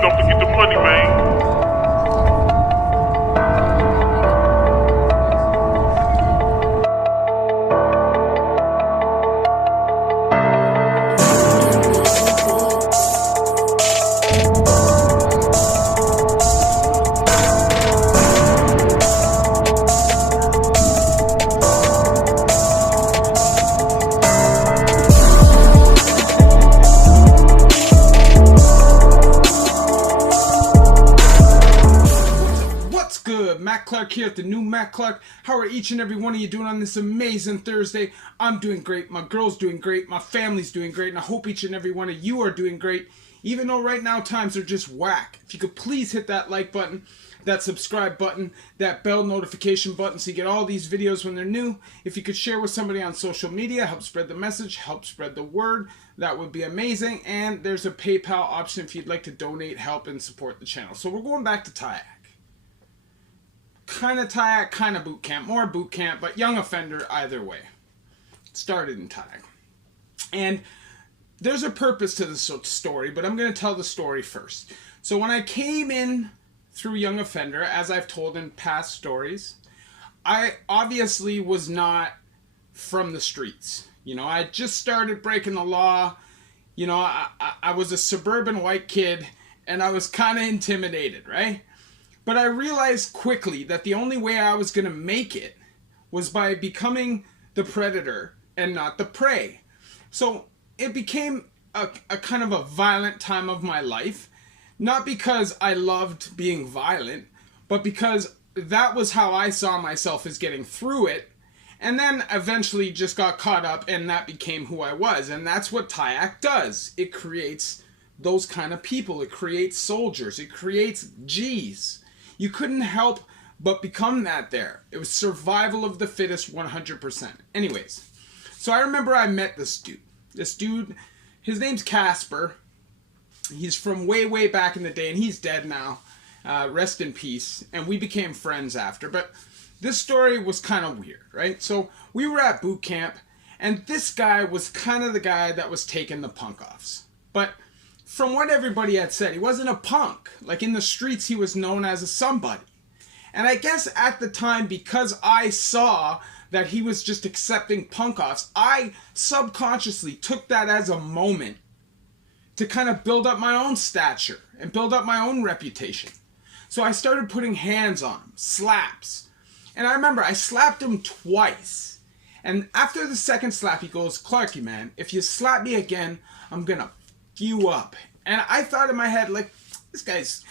don't forget the money, man. Matt Clark here at the new Matt Clark. How are each and every one of you doing on this amazing Thursday? I'm doing great, my girl's doing great, my family's doing great, and I hope each and every one of you are doing great, even though right now times are just whack. If you could please hit that like button, that subscribe button, that bell notification button so you get all these videos when they're new. If you could share with somebody on social media, help spread the message, help spread the word, that would be amazing. And there's a PayPal option if you'd like to donate, help, and support the channel. So we're going back to T.y.a.c. Kind of T.y.a.c, kind of boot camp, more boot camp, but young offender either way. Started in T.y.a.c. And there's a purpose to this story, but I'm going to tell the story first. So when I came in through young offender, as I've told in past stories, I obviously was not from the streets. You know, I just started breaking the law. You know, I was a suburban white kid, and I was kind of intimidated, right? But I realized quickly that the only way I was going to make it was by becoming the predator and not the prey. So it became a kind of a violent time of my life. Not because I loved being violent, but because that was how I saw myself as getting through it. And then eventually just got caught up, and that became who I was. And that's what T.y.a.c does. It creates those kind of people. It creates soldiers. It creates G's. You couldn't help but become that there. It was survival of the fittest 100%. Anyways, so I remember I met this dude. This dude, his name's Casper. He's from way, way back in the day, and he's dead now. Rest in peace. And we became friends after. But this story was kind of weird, right? So we were at boot camp, and this guy was kind of the guy that was taking the punk offs. But from what everybody had said, he wasn't a punk. Like in the streets, he was known as a somebody. And I guess at the time, because I saw that he was just accepting punk offs, I subconsciously took that as a moment to kind of build up my own stature and build up my own reputation. So I started putting hands on him, slaps. And I remember I slapped him twice. And after the second slap, he goes, "Clarky, man, if you slap me again, I'm gonna f you up." And I thought in my head, like, this guy's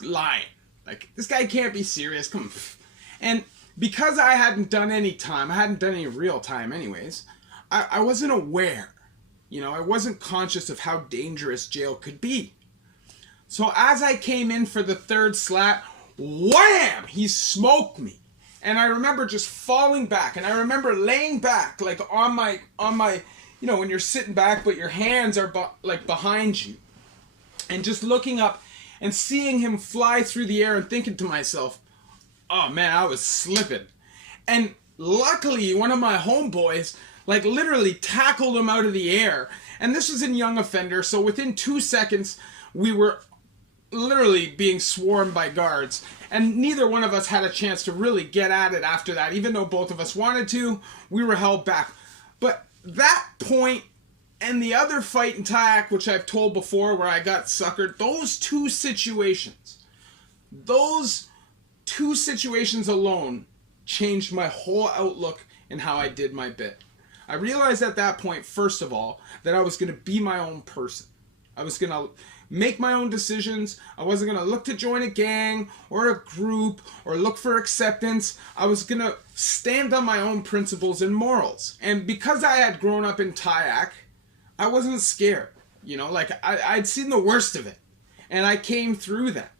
lying. Like, this guy can't be serious. Come on. And because I hadn't done any time, I hadn't done any real time anyways, I wasn't aware. You know, I wasn't conscious of how dangerous jail could be. So as I came in for the third slap, wham! He smoked me. And I remember just falling back, and I remember laying back, like on my, you know, when you're sitting back, but your hands are like behind you, and just looking up and seeing him fly through the air and thinking to myself, oh man, I was slipping. And luckily, one of my homeboys, like, literally tackled him out of the air. And this was in young offender, so within 2 seconds, we were literally being swarmed by guards. And neither one of us had a chance to really get at it after that. Even though both of us wanted to, we were held back. But that point and the other fight in T.y.a.c, which I've told before, where I got suckered, those two situations alone changed my whole outlook in how I did my bit. I realized at that point, first of all, that I was going to be my own person. I was going to make my own decisions. I wasn't going to look to join a gang or a group or look for acceptance. I was going to stand on my own principles and morals. And because I had grown up in T.y.a.c, I wasn't scared. You know, like, I'd seen the worst of it. And I came through that.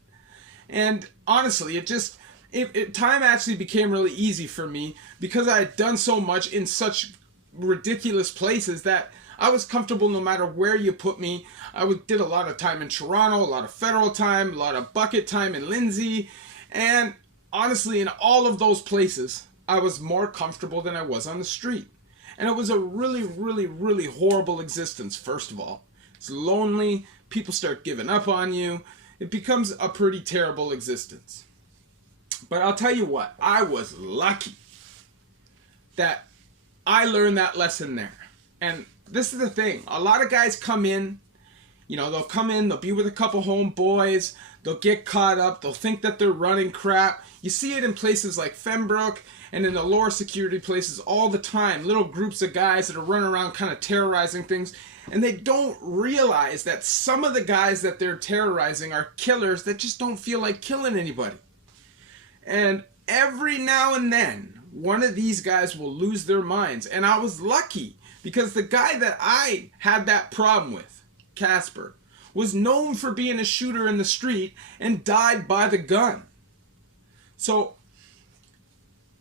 And honestly, time actually became really easy for me because I had done so much in such ridiculous places that I was comfortable no matter where you put me. I did a lot of time in Toronto, a lot of federal time, a lot of bucket time in Lindsay. And honestly, in all of those places, I was more comfortable than I was on the street. And it was a really, really, really horrible existence, first of all. It's lonely. People start giving up on you. it becomes a pretty terrible existence. But I'll tell you what, I was lucky that I learned that lesson there. And this is the thing, a lot of guys come in, they'll come in, they'll be with a couple homeboys, they'll get caught up, they'll think that they're running crap. You see it in places like Fembrook and in the lower security places all the time, little groups of guys that are running around kind of terrorizing things, and they don't realize that some of the guys that they're terrorizing are killers that just don't feel like killing anybody. And every now and then, one of these guys will lose their minds. And I was lucky because the guy that I had that problem with, Casper, was known for being a shooter in the street and died by the gun. So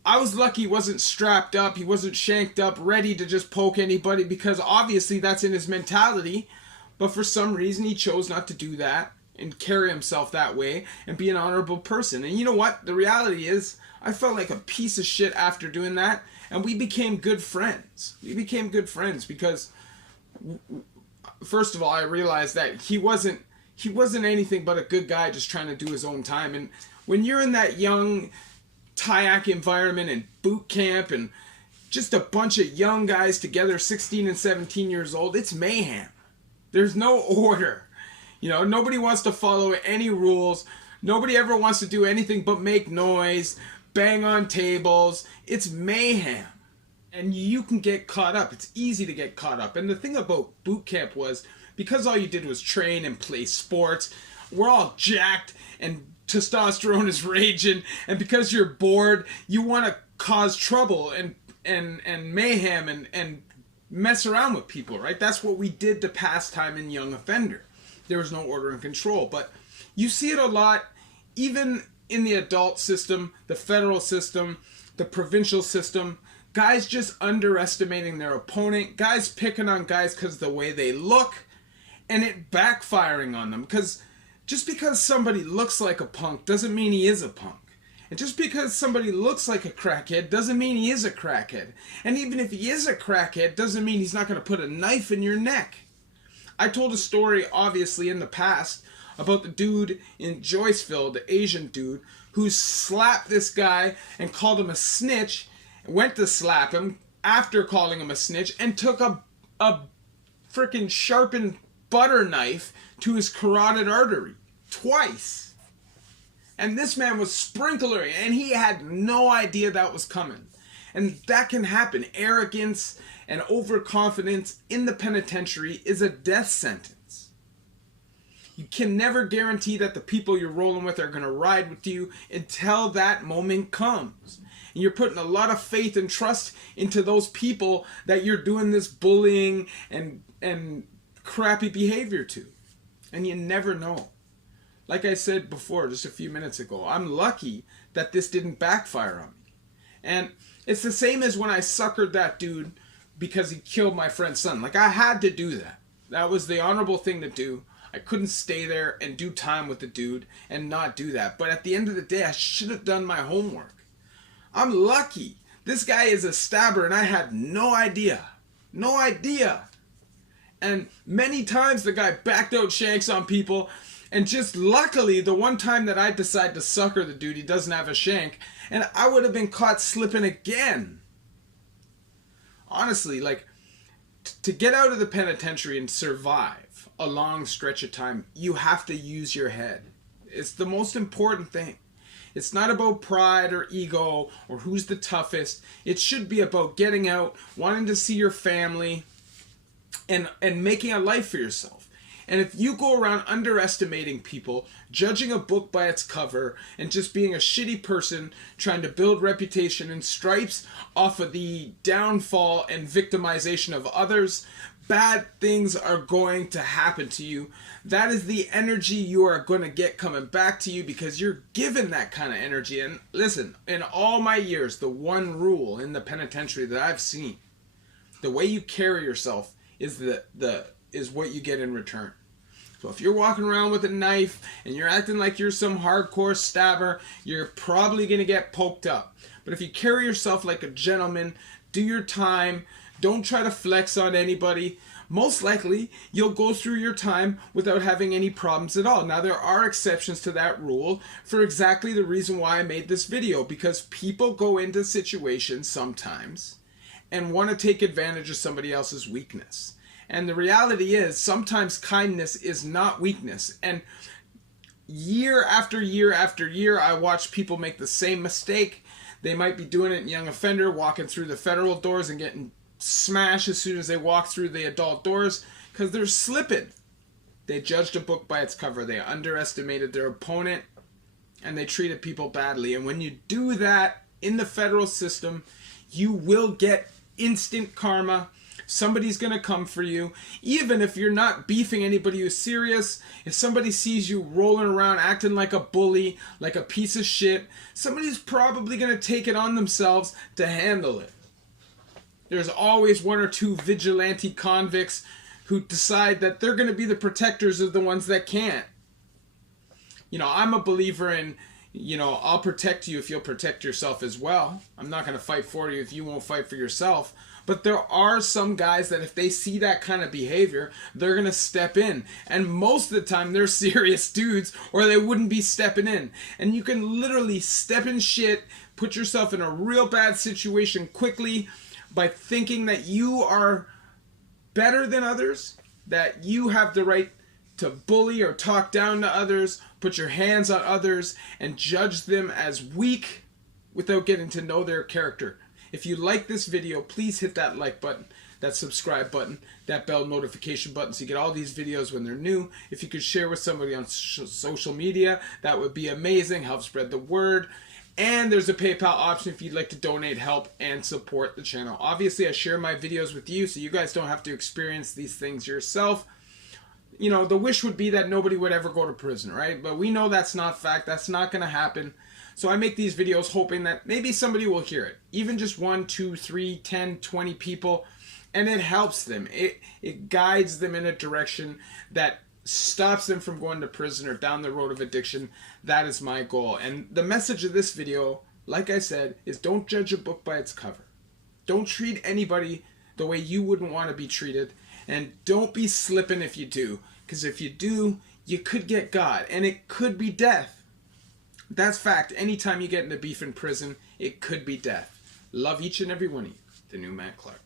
I was lucky he wasn't strapped up, he wasn't shanked up, ready to just poke anybody, because obviously that's in his mentality. But for some reason he chose not to do that and carry himself that way and be an honorable person. And you know what? The reality is, I felt like a piece of shit after doing that, and we became good friends. We became good friends because, first of all, I realized that he wasn't anything but a good guy just trying to do his own time. And when you're in that young T.y.a.c environment and boot camp and just a bunch of young guys together, 16 and 17 years old, it's mayhem. There's no order. Nobody wants to follow any rules. Nobody ever wants to do anything but make noise, bang on tables. It's mayhem. And you can get caught up. It's easy to get caught up. And the thing about boot camp was, because all you did was train and play sports, we're all jacked and testosterone is raging, and because you're bored, you want to cause trouble and mayhem and mess around with people, right? That's what we did to pass time in Young Offender. There was no order and control. But you see it a lot, even in the adult system, the federal system, the provincial system. Guys just underestimating their opponent, guys picking on guys because of the way they look, and it backfiring on them. Because just because somebody looks like a punk doesn't mean he is a punk. And just because somebody looks like a crackhead doesn't mean he is a crackhead. And even if he is a crackhead, doesn't mean he's not going to put a knife in your neck. I told a story, obviously, in the past about the dude in Joyceville, the Asian dude, who slapped this guy and called him a snitch, went to slap him after calling him a snitch, and took a freaking sharpened butter knife to his carotid artery twice. And this man was sprinklery, and he had no idea that was coming. And that can happen. Arrogance and overconfidence in the penitentiary is a death sentence. You can never guarantee that the people you're rolling with are going to ride with you until that moment comes. And you're putting a lot of faith and trust into those people that you're doing this bullying and crappy behavior to. And you never know. Like I said before, just a few minutes ago, I'm lucky that this didn't backfire on me. And it's the same as when I suckered that dude because he killed my friend's son. Like, I had to do that. That was the honorable thing to do. I couldn't stay there and do time with the dude and not do that. But at the end of the day, I should have done my homework. I'm lucky. This guy is a stabber and I had no idea. No idea. And many times the guy backed out shanks on people. And just luckily, the one time that I decide to sucker the dude, he doesn't have a shank. And I would have been caught slipping again. Honestly, like, to get out of the penitentiary and survive a long stretch of time, you have to use your head. It's the most important thing. It's not about pride or ego or who's the toughest. It should be about getting out, wanting to see your family, and making a life for yourself. And if you go around underestimating people, judging a book by its cover, and just being a shitty person trying to build reputation and stripes off of the downfall and victimization of others, bad things are going to happen to you. That is the energy you are going to get coming back to you because you're given that kind of energy. And listen, in all my years, the one rule in the penitentiary that I've seen, the way you carry yourself is is what you get in return. So if you're walking around with a knife and you're acting like you're some hardcore stabber, you're probably going to get poked up. But if you carry yourself like a gentleman, do your time, don't try to flex on anybody, most likely you'll go through your time without having any problems at all. Now, there are exceptions to that rule for exactly the reason why I made this video, because people go into situations sometimes and want to take advantage of somebody else's weakness. And the reality is, sometimes kindness is not weakness. And year after year after year, I watch people make the same mistake. They might be doing it in young offender, walking through the federal doors and getting smashed as soon as they walk through the adult doors because they're slipping. They judged a book by its cover. They underestimated their opponent and they treated people badly. And when you do that in the federal system, you will get instant karma. Somebody's going to come for you. Even if you're not beefing anybody who's serious, if somebody sees you rolling around acting like a bully, like a piece of shit, somebody's probably going to take it on themselves to handle it. There's always one or two vigilante convicts who decide that they're going to be the protectors of the ones that can't. You know, I'm a believer in, I'll protect you if you'll protect yourself as well. I'm not going to fight for you if you won't fight for yourself. But there are some guys that if they see that kind of behavior, they're going to step in. And most of the time, they're serious dudes or they wouldn't be stepping in. And you can literally step in shit, put yourself in a real bad situation quickly by thinking that you are better than others, that you have the right to bully or talk down to others, put your hands on others, and judge them as weak without getting to know their character. If you like this video, please hit that like button, that subscribe button, that bell notification button so you get all these videos when they're new. If you could share with somebody on social media, that would be amazing. Help spread the word. And there's a PayPal option if you'd like to donate, help, and support the channel. Obviously, I share my videos with you so you guys don't have to experience these things yourself. The wish would be that nobody would ever go to prison, right? But we know that's not fact. That's not going to happen. So I make these videos hoping that maybe somebody will hear it. Even just 1, 2, 3, 10, 20 people. And it helps them. It guides them in a direction that stops them from going to prison or down the road of addiction. That is my goal. And the message of this video, like I said, is don't judge a book by its cover. Don't treat anybody the way you wouldn't want to be treated. And don't be slipping if you do. Because if you do, you could get God. And it could be death. That's fact. Anytime you get into beef in prison, it could be death. Love each and every one of you. The new Matt Clark.